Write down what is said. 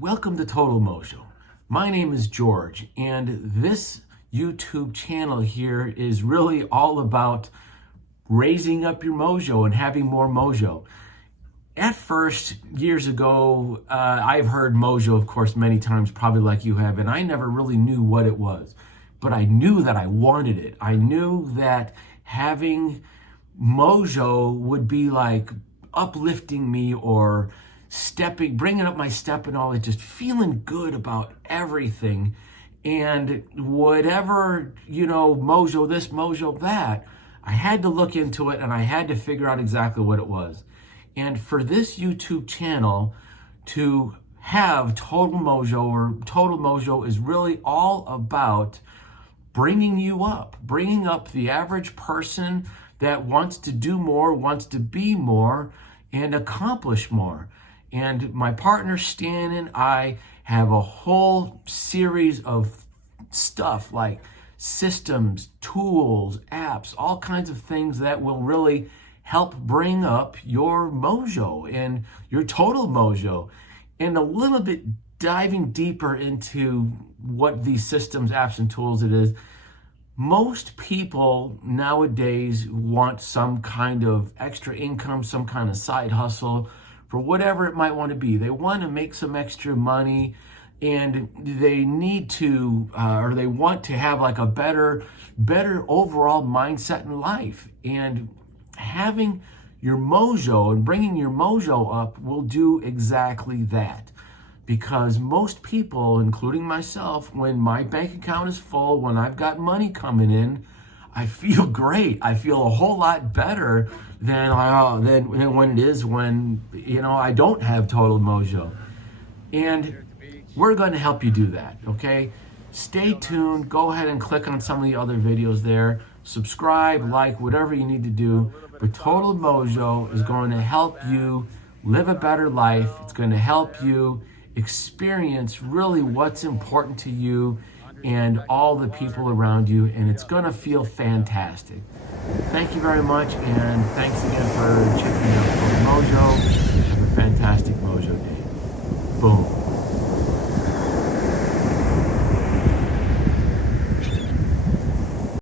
Welcome to Total Mojo. My name is George, and this YouTube channel here is really all about raising up your mojo and having more mojo. At first, years ago, I've heard mojo, of course, many times, probably like you have, and I never really knew what it was. But I knew that I wanted it. I knew that having mojo would be like uplifting me or bringing up my step and all that, just feeling good about everything. And whatever, mojo this, mojo that, I had to look into it and I had to figure out exactly what it was. And for this YouTube channel to have Total Mojo is really all about bringing up the average person that wants to do more, wants to be more, and accomplish more. And my partner Stan and I have a whole series of stuff like systems, tools, apps, all kinds of things that will really help bring up your mojo and your total mojo. And a little bit diving deeper into what these systems, apps, and tools it is. Most people nowadays want some kind of extra income, some kind of side hustle for whatever it might want to be. They want to make some extra money, and they need to, or they want to have like a better overall mindset in life. And having your mojo and bringing your mojo up will do exactly that. Because most people, including myself, when my bank account is full, when I've got money coming in, I feel great. I feel a whole lot better than when it is when, I don't have Total Mojo. And we're going to help you do that, okay? Stay tuned. Go ahead and click on some of the other videos there. Subscribe, like, whatever you need to do. But Total Mojo is going to help you live a better life. It's going to help you experience really what's important to you and all the people around you, and it's going to feel fantastic. Thank you very much, and thanks again for checking out Total Mojo.